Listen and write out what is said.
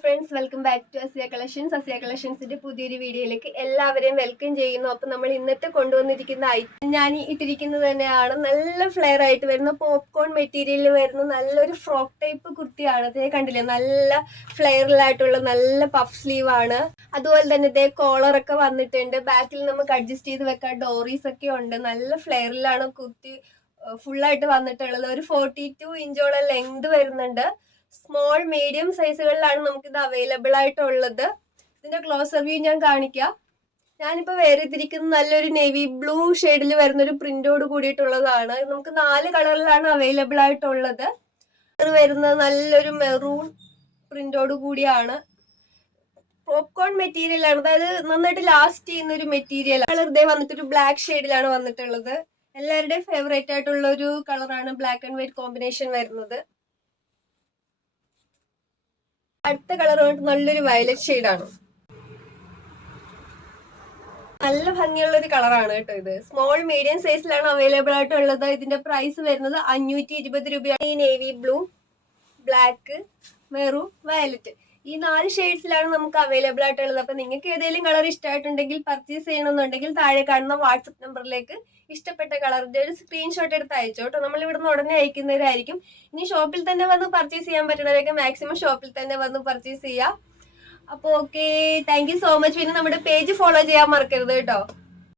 Friends welcome back to Asiya collections Asiya കളക്ഷൻസിന്റെ പുതിയൊരു വീഡിയോയിലേക്ക് എല്ലാവരെയും വെൽക്കം ചെയ്യുന്നു. അപ്പൊ നമ്മൾ ഇന്നത്തെ കൊണ്ടുവന്നിരിക്കുന്ന ഐറ്റം ഞാൻ ഇട്ടിരിക്കുന്നത് തന്നെയാണ്. നല്ല ഫ്ലെയർ ആയിട്ട് വരുന്ന പോപ്കോൺ മെറ്റീരിയലിൽ വരുന്ന നല്ലൊരു ഫ്രോക്ക് ടൈപ്പ് കുർത്തിയാണ്. ഇതേ കണ്ടില്ലേ? നല്ല ഫ്ലെയറിലായിട്ടുള്ള നല്ല പഫ് സ്ലീവ് ആണ്. അതുപോലെ തന്നെ ഇതേ കോളർ ഒക്കെ വന്നിട്ടുണ്ട്. ബാക്കിൽ നമുക്ക് അഡ്ജസ്റ്റ് ചെയ്ത് വെക്കാൻ ഡോറീസ് ഒക്കെ ഉണ്ട്. നല്ല ഫ്ലെയറിലാണ് കുർത്തി ഫുള്ളായിട്ട് വന്നിട്ടുള്ളത്. ഒരു ഫോർട്ടി ടു ഇഞ്ചോളം ലെങ്ത് വരുന്നുണ്ട്. സ്മോൾ മീഡിയം സൈസുകളിലാണ് നമുക്ക് ഇത് അവൈലബിൾ ആയിട്ടുള്ളത്. ഇതിന്റെ ക്ലോസർ വ്യൂ ഞാൻ കാണിക്കാം. ഞാനിപ്പോ വേറെ ഇതിരിക്കുന്ന നല്ലൊരു നേവി ബ്ലൂ ഷെയ്ഡിൽ വരുന്ന ഒരു പ്രിന്റോട് കൂടിയിട്ടുള്ളതാണ്. നമുക്ക് നാല് കളറിലാണ് അവൈലബിൾ ആയിട്ടുള്ളത്. വരുന്ന വരുന്നത് നല്ലൊരു മെറൂൺ പ്രിന്റോട് കൂടിയാണ്. പോപ്കോൺ മെറ്റീരിയൽ ആണ്. അതായത് നന്നായിട്ട് ലാസ്റ്റ് ചെയ്യുന്ന ഒരു മെറ്റീരിയൽ കളർ ഇതേ വന്നിട്ട് ഒരു ബ്ലാക്ക് ഷെയ്ഡിലാണ് വന്നിട്ടുള്ളത്. എല്ലാവരുടെയും ഫേവറേറ്റ് ആയിട്ടുള്ള ഒരു കളറാണ് ബ്ലാക്ക് ആൻഡ് വൈറ്റ് കോമ്പിനേഷൻ വരുന്നത്. അടുത്ത കളർ വന്നിട്ട് നല്ലൊരു വയലറ്റ് ഷെയ്ഡാണ്. നല്ല ഭംഗിയുള്ള ഒരു കളറാണ് കേട്ടോ ഇത്. സ്മോൾ മീഡിയം സൈസിലാണ് അവൈലബിൾ ആയിട്ടുള്ളത്. ഇതിന്റെ പ്രൈസ് വരുന്നത് അഞ്ഞൂറ്റി ഇരുപത് രൂപയാണ്. ഈ navy blue black maroon violet ഈ നാല് ഷെയ്ഡ്സിലാണ് നമുക്ക് അവൈലബിൾ ആയിട്ടുള്ളത്. അപ്പൊ നിങ്ങൾക്ക് ഏതെങ്കിലും കളർ ഇഷ്ടമായിട്ടുണ്ടെങ്കിൽ പർച്ചേസ് ചെയ്യണമെന്നുണ്ടെങ്കിൽ താഴെ കാണുന്ന വാട്സപ്പ് നമ്പറിലേക്ക് ഇഷ്ടപ്പെട്ട കളറിന്റെ ഒരു സ്ക്രീൻഷോട്ട് എടുത്ത് അയച്ചോ കേട്ടോ നമ്മൾ ഇവിടുന്ന് ഉടനെ അയക്കുന്നവരായിരിക്കും. ഇനി ഷോപ്പിൽ തന്നെ വന്ന് പർച്ചേസ് ചെയ്യാൻ പറ്റുന്നവരൊക്കെ മാക്സിമം ഷോപ്പിൽ തന്നെ വന്ന് പർച്ചേസ് ചെയ്യാം. അപ്പോൾ okay thank you so much പിന്നെ നമ്മുടെ പേജ് ഫോളോ ചെയ്യാൻ മറക്കരുത് കേട്ടോ